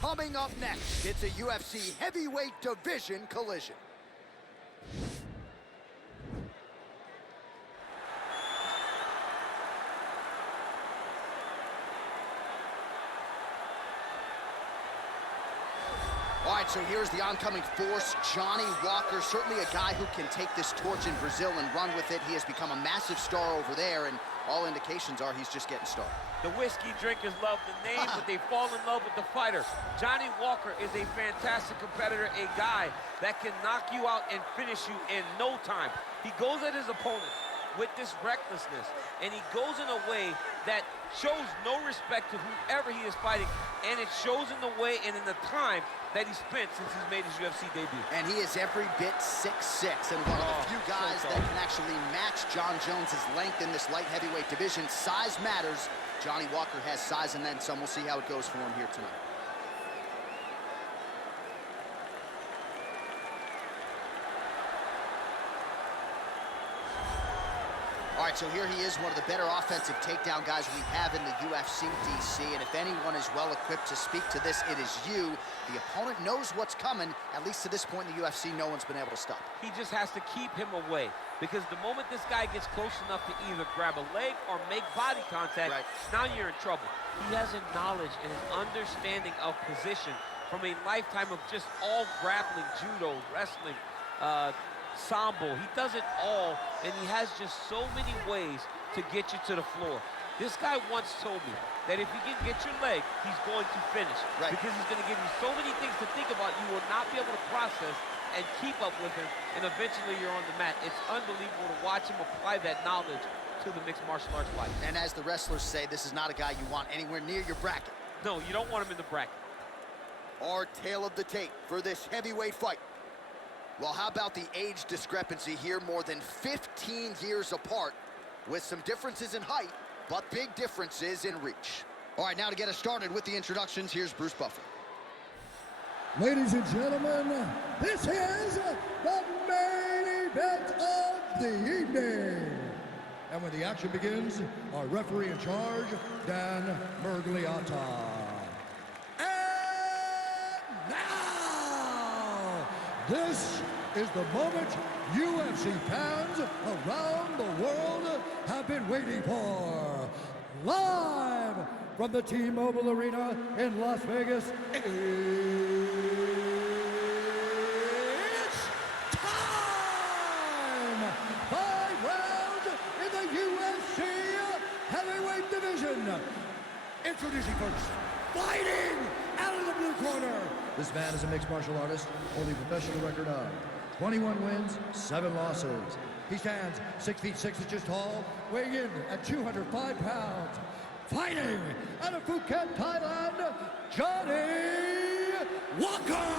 Coming up next, it's a UFC heavyweight division collision. All right, so here's the oncoming force, Johnny Walker, certainly a guy who can take this torch in Brazil and run with it. He has become a massive star over there, and all indications are he's just getting started. The whiskey drinkers love the name, but they fall in love with the fighter. Johnny Walker is a fantastic competitor, a guy that can knock you out and finish you in no time. He goes at his opponent with this recklessness, and he goes in a way that shows no respect to whoever he is fighting, and it shows in the way and in the time that he spent since he's made his UFC debut. And he is every bit 6'6", and one of the few guys that can actually match John Jones's length in this light heavyweight division. Size matters. Johnny Walker has size and then some. We'll see how it goes for him here tonight. All right, so here he is, one of the better offensive takedown guys we have in the UFC, DC, and if anyone is well-equipped to speak to this, it is you. The opponent knows what's coming. At least to this point in the UFC, no one's been able to stop. He just has to keep him away, because the moment this guy gets close enough to either grab a leg or make body contact, now you're in trouble. He has a knowledge and an understanding of position from a lifetime of just all grappling, judo, wrestling, sambo. He does it all, and he has just so many ways to get you to the floor. This guy once told me that if you can get your leg, he's going to finish. Because he's going to give you so many things to think about, you will not be able to process and keep up with him, and eventually you're on the mat. It's unbelievable to watch him apply that knowledge to the mixed martial arts fight. And as the wrestlers say, this is not a guy you want anywhere near your bracket. No, you don't want him in the bracket. Our tale of the tape for this heavyweight fight. Well, how about the age discrepancy here? More than 15 years apart, with some differences in height, but big differences in reach. All right, now to get us started with the introductions, here's Bruce Buffer. Ladies and gentlemen, this is the main event of the evening. And when the action begins, our referee in charge, Dan Mergliata. And now, this is the moment UFC fans around the world have been waiting for. Live from the T-Mobile Arena in Las Vegas, it's time! 5 rounds in the UFC heavyweight division. Introducing first, fighting out of the blue corner. This man is a mixed martial artist, holding a professional record of 21 wins, 7 losses. He stands 6 feet 6 inches tall, weighing in at 205 pounds. Fighting out of Phuket, Thailand, Johnny Walker!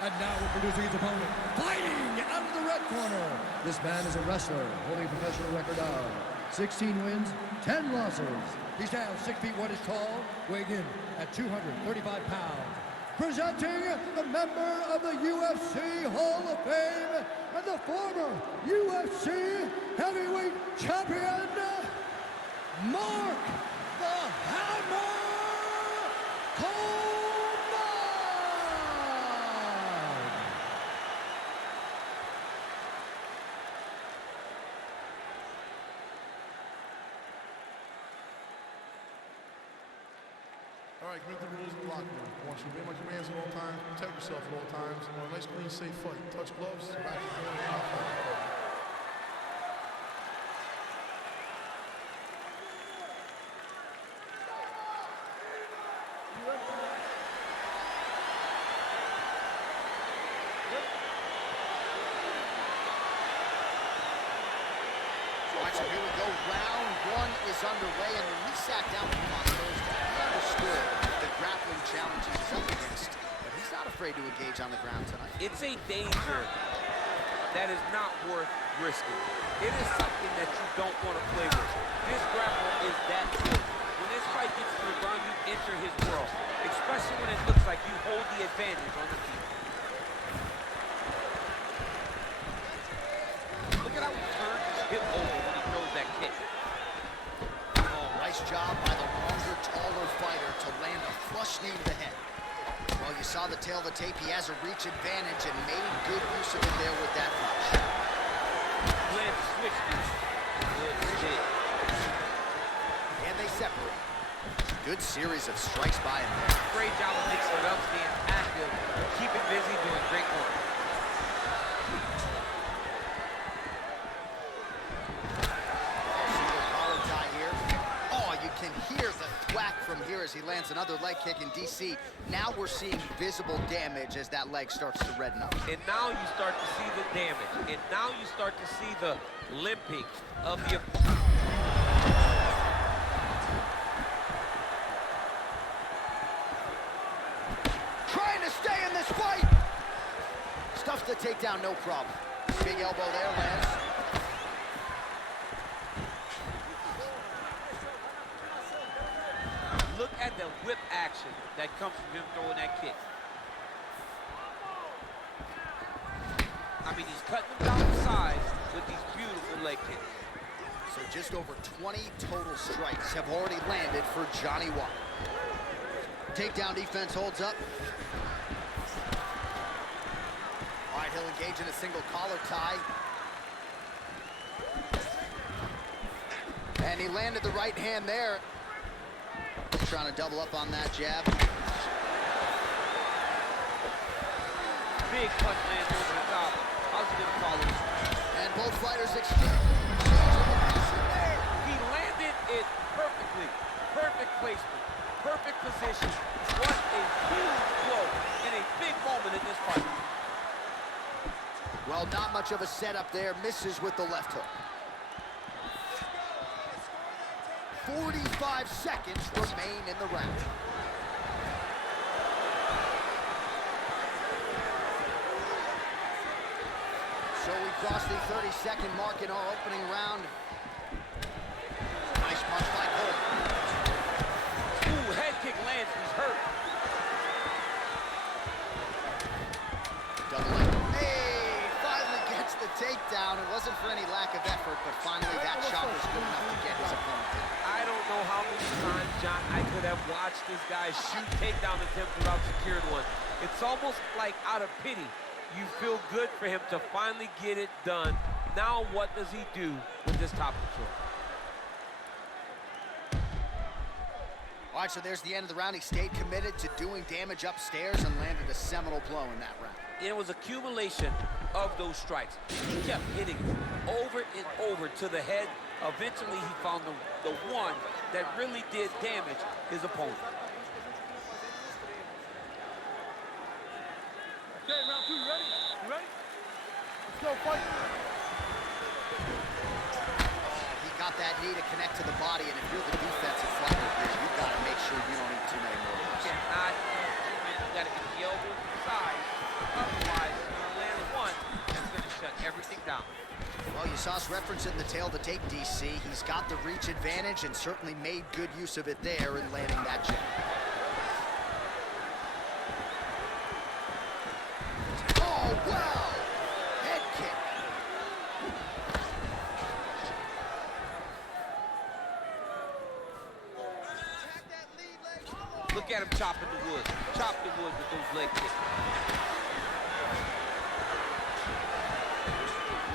And now introducing his opponent, fighting out of the red corner. This man is a wrestler, holding a professional record of 16 wins, 10 losses. He stands 6 feet 1 inches tall, weighing in at 235 pounds. Presenting the member of the UFC Hall of Fame and the former UFC heavyweight champion, Mark the Hammer Coleman! All right, commit the rules of the locker room. I want you to obey my commands at all times, protect yourself at all times. I want a nice, clean, safe fight. Touch gloves, back to the fight. All right, so here we go. Round 1 is underway, and when we sat down with him on Thursday, we understood the grappling challenges he's up against, but he's not afraid to engage on the ground tonight. It's a danger that is not worth risking. It is something that you don't want to play with. This grappler is that good. When this fight gets to the ground, you enter his world, especially when it looks like you hold the advantage on the field. Look at how he turns his hip over when he throws that kick. Oh, nice job by the longer, taller fighter. saw the tail of the tape. He has a reach advantage and made good use of it there with that punch. Glenn switched it. Good shit. And they separate. Good series of strikes by him there. Great job of mixing it up, staying active, keeping busy, doing great work. Collar tie here. Oh, you can hear the thwack from here as he lands another leg kick in DC. Now we're seeing visible damage as that leg starts to redden up. And now you start to see the damage. And now you start to see the limping of the opponent. Trying to stay in this fight. Stuffs the takedown, no problem. Big elbow there, lands. Look at the whip action that comes from him throwing that kick. I mean, he's cutting them down to size with these beautiful leg kicks. So just over 20 total strikes have already landed for Jonny Walker. Takedown defense holds up. All right, he'll engage in a single collar tie. And he landed the right hand there. Trying to double up on that jab. Big punch lands over the top. How's he gonna follow? And both fighters exchange. He landed it perfectly. Perfect placement. Perfect position. What a huge blow in a big moment in this fight. Well, not much of a setup there. Misses with the left hook. 45 seconds remain in the round. So we cross the 30-second mark in our opening round. Nice punch by Coleman. Ooh, head kick lands. He's hurt. Double leg. Hey, finally gets the takedown. It wasn't for any lack of effort, but finally that shot was good enough to get his opponent down. I don't know how many times, John, I could have watched this guy shoot takedown attempts without securing one. It's almost like out of pity. You feel good for him to finally get it done. Now what does he do with this top control? All right, so there's the end of the round. He stayed committed to doing damage upstairs and landed a seminal blow in that round. It was accumulation of those strikes. He kept hitting over and over to the head. Eventually, he found the one that really did damage his opponent. Okay, round two, you ready? You ready? Let's go, fight. He got that knee to connect to the body, and if you're the defensive fighter here, you've got to make sure you don't eat too many more of those. You cannot you got to get the elbow to the side. Otherwise, you're going to land one, and it's going to shut everything down. Well, you saw us referencing the tail of the tape, DC. He's got the reach advantage and certainly made good use of it there in landing that jab. Oh, wow! Head kick. Look at him chopping the wood. Chop the wood with those leg kicks.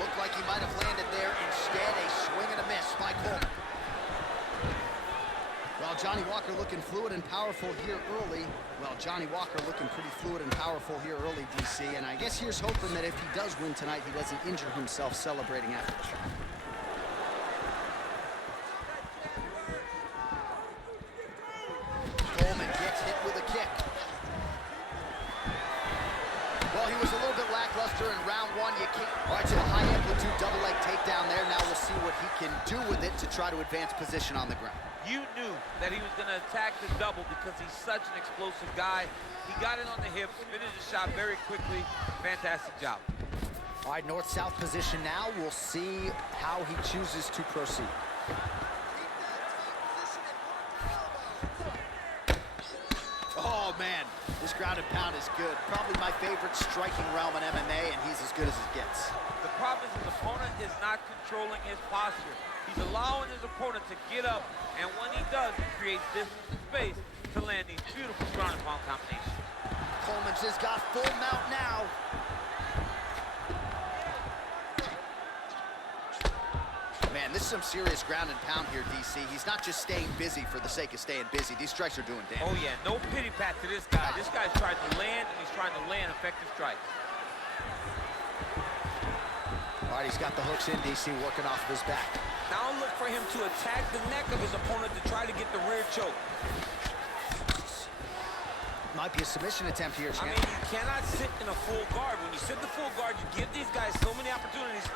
Looked like he might have landed there. Instead, a swing and a miss by Coleman. Well, Jonny Walker looking fluid and powerful here early. Well, Jonny Walker looking pretty fluid and powerful here early, DC. And I guess here's hoping that if he does win tonight, he doesn't injure himself celebrating after. Coleman gets hit with a kick. Well, he was a little bit lackluster in round one. You can't. All right, so a high amplitude double leg takedown there. Now we'll see what he can do with it to try to advance position on the ground. You knew that he was going to attack the double because he's such an explosive guy. He got it on the hips, finished the shot very quickly. Fantastic job. All right, north-south position now. We'll see how he chooses to proceed. Oh, man, this ground and pound is good. Probably my favorite striking realm in MMA, and he's as good as it gets. The problem is his opponent is not controlling his posture. He's allowing his opponent to get up, and when he does, he creates distance and space to land these beautiful ground and pound combinations. Coleman's has got full mount now. Man, this is some serious ground and pound here, DC. He's not just staying busy for the sake of staying busy. These strikes are doing damage. Oh, yeah, no pity pat to this guy. This guy's trying to land, and he's trying to land effective strikes. All right, he's got the hooks in, DC, working off of his back. Now look for him to attack the neck of his opponent to try to get the rear choke. Might be a submission attempt here, champ. I mean, you cannot sit in a full guard. When you sit in the full guard, you give these guys so many opportunities.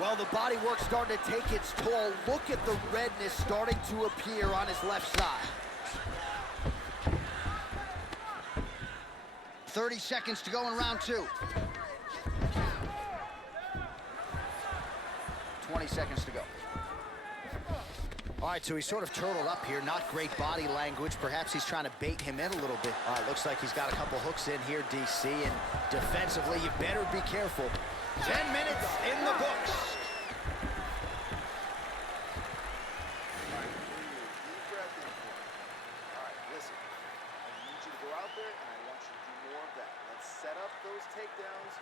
Well, the body work's starting to take its toll. Look at the redness starting to appear on his left side. 30 seconds to go in round 2. 20 seconds to go. All right, so he's sort of turtled up here. Not great body language. Perhaps he's trying to bait him in a little bit. All right, looks like he's got a couple hooks in here, DC, and defensively, you better be careful. 10 minutes in the books. All right, deep breath in for me. All right, listen. I need you to go out there, and I want you to do more of that. Let's set up those takedowns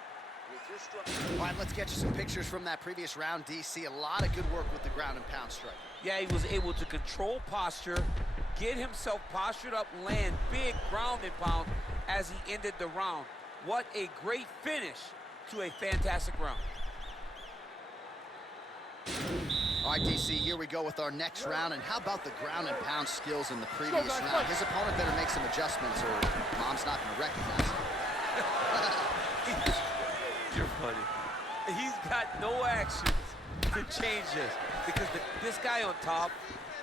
with your structure. All right, let's get you some pictures from that previous round, DC. A lot of good work with the ground and pound strike. Yeah, he was able to control posture, get himself postured up, land big ground and pound as he ended the round. What a great finish to a fantastic round. All right, DC, here we go with our next round. And how about the ground and pound skills in the previous round? His opponent better make some adjustments or Mom's not going to recognize him. You're funny. He's got no actions to change this because this guy on top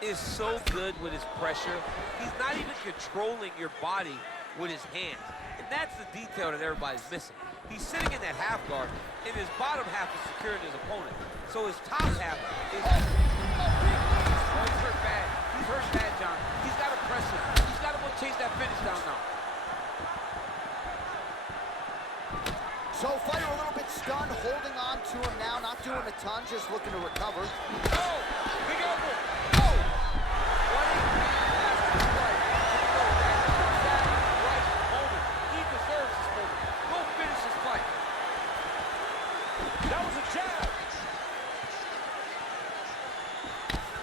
is so good with his pressure. He's not even controlling your body with his hands. And that's the detail that everybody's missing. He's sitting in that half guard, and his bottom half is securing his opponent. So his top half is... Oh, he's hurt bad. He's hurt bad, John. He's got to press him. He's got to go chase that finish down now. So fighter a little bit stunned, holding on to him now, not doing a ton, just looking to recover. Oh, big elbow. Oh, what a fantastic fight. Right moment. He deserves this moment. Go finish this fight. That was a jab.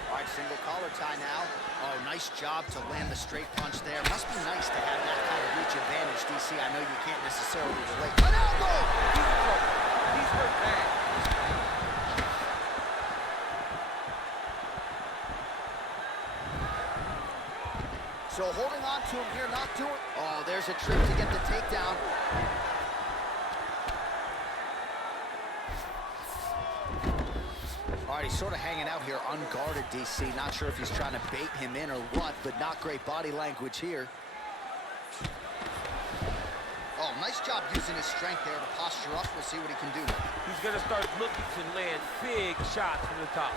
All right, single collar tie now. Oh, nice job to land the straight punch there. Must be nice to have that kind of reach advantage, DC. I know you can't necessarily relate. An elbow! He's in trouble. He's hurt bad. So holding on to him here, not doing... Oh, there's a trick to get the takedown. All right, he's sort of hanging out here unguarded, DC. Not sure if he's trying to bait him in or what, but not great body language here. Oh, nice job using his strength there to posture up. We'll see what he can do. He's going to start looking to land big shots from the top.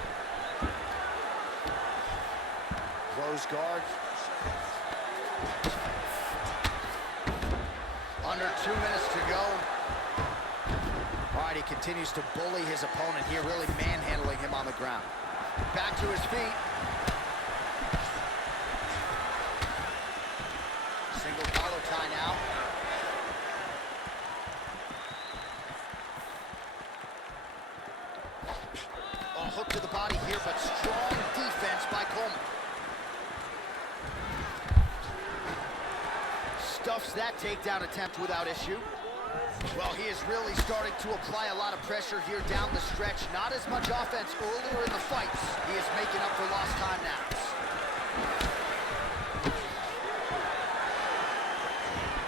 Close guard. Under 2 minutes to go. All right, he continues to bully his opponent here, really manhandling him on the ground. Back to his feet. Single collar tie now. Oh, hook to the body here, but strong defense by Coleman. Stuffs that takedown attempt without issue. Well, he is really starting to apply a lot of pressure here down the stretch. Not as much offense earlier in the fights. He is making up for lost time now.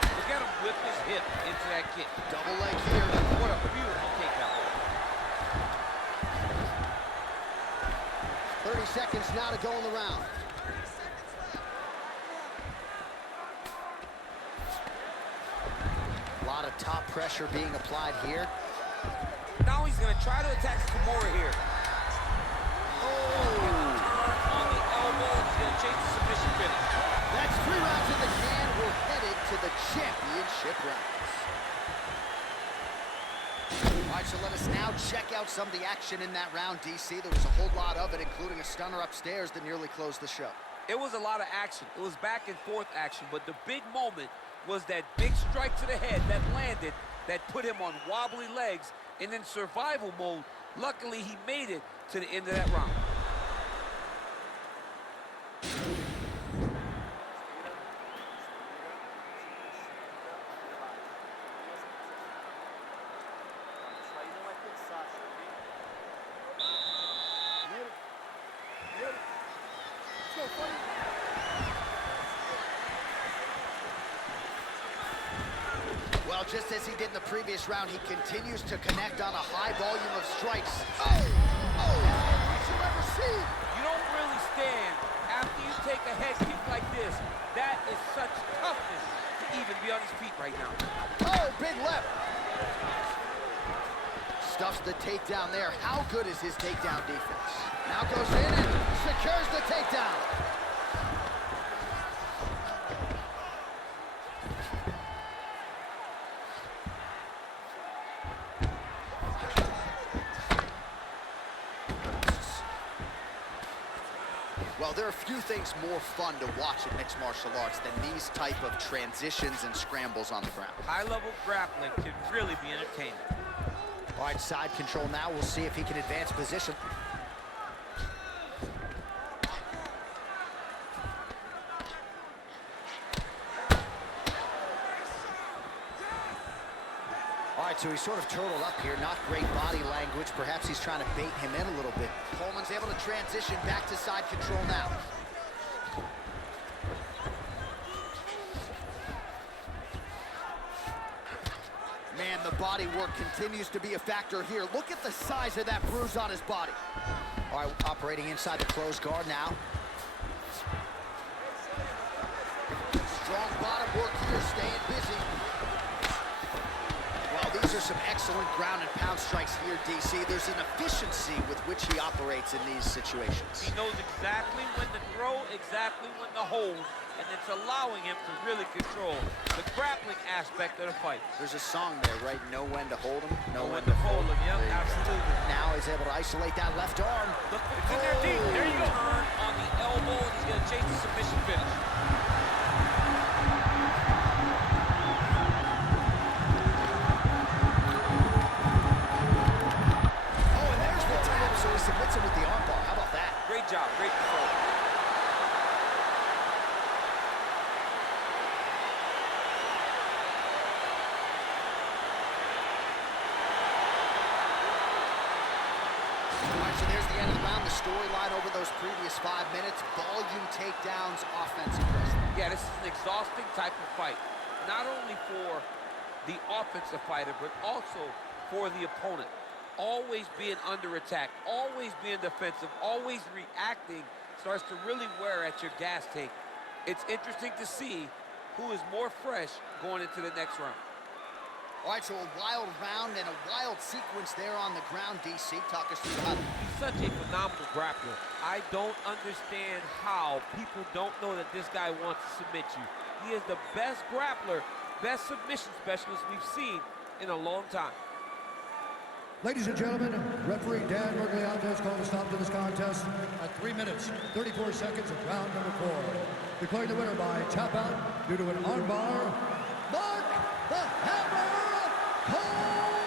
Look at him whip his hip into that kick. Double leg here. What a beautiful takedown. 30 seconds now to go in the round. A lot of top pressure being applied here. Now he's going to try to attack Kimura here. Oh! On the elbow, he's going to chase the submission finish. That's 3 rounds in the can. We're headed to the championship rounds. All right, so let us now check out some of the action in that round, DC. There was a whole lot of it, including a stunner upstairs that nearly closed the show. It was a lot of action. It was back and forth action, but the big moment was that big strike to the head that landed, that put him on wobbly legs, and in survival mode, luckily he made it to the end of that round. Well, just as he did in the previous round, he continues to connect on a high volume of strikes. Oh! Oh! Did you ever see? You don't really stand after you take a head kick like this. That is such toughness to even be on his feet right now. Oh, big left. Stuffs the takedown there. How good is his takedown defense? Now goes in and secures the takedown. Well, there are few things more fun to watch in mixed martial arts than these type of transitions and scrambles on the ground. High-level grappling can really be entertaining. All right, side control now. We'll see if he can advance position. All right, so he's sort of turtled up here. Not great body language. Perhaps he's trying to bait him in a little bit. Coleman's able to transition back to side control now. Man, the body work continues to be a factor here. Look at the size of that bruise on his body. All right, operating inside the closed guard now. Strong bottom work here, staying busy. These are some excellent ground and pound strikes here, DC. There's an efficiency with which he operates in these situations. He knows exactly when to throw, exactly when to hold, and it's allowing him to really control the grappling aspect of the fight. There's a song there, right? Know when to hold him, know when to fold him. Yep, absolutely. Now he's able to isolate that left arm. Look, it's in there deep. There you go. Turn on the elbow, and he's going to chase the submission finish. Submits him with the arm bar. How about that? Great job. Great control. All right, so there's the end of the round. The storyline over those previous 5 minutes. Volume takedowns, offensive wrestling. Yeah, this is an exhausting type of fight. Not only for the offensive fighter, but also for the opponent. Always being under attack, always being defensive, always reacting starts to really wear at your gas tank. It's interesting to see who is more fresh going into the next round. All right, so a wild round and a wild sequence there on the ground, DC. Talk us through the huddle. He's such a phenomenal grappler. I don't understand how people don't know that this guy wants to submit you. He is the best grappler, best submission specialist we've seen in a long time. Ladies and gentlemen, referee Dan Mergliano has called a stop to this contest at 3 minutes, 34 seconds of round number 4. Declaring the winner by tap out due to an armbar, Mark the Hammer Coleman!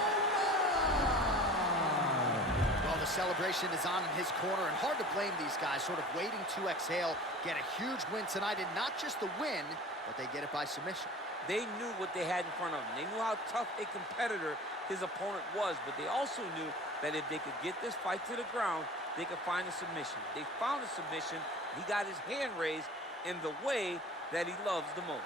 Well, the celebration is on in his corner, and hard to blame these guys, sort of waiting to exhale, get a huge win tonight, and not just the win, but they get it by submission. They knew what they had in front of them. They knew how tough a competitor his opponent was, but they also knew that if they could get this fight to the ground, they could find a submission. They found a submission. He got his hand raised in the way that he loves the most.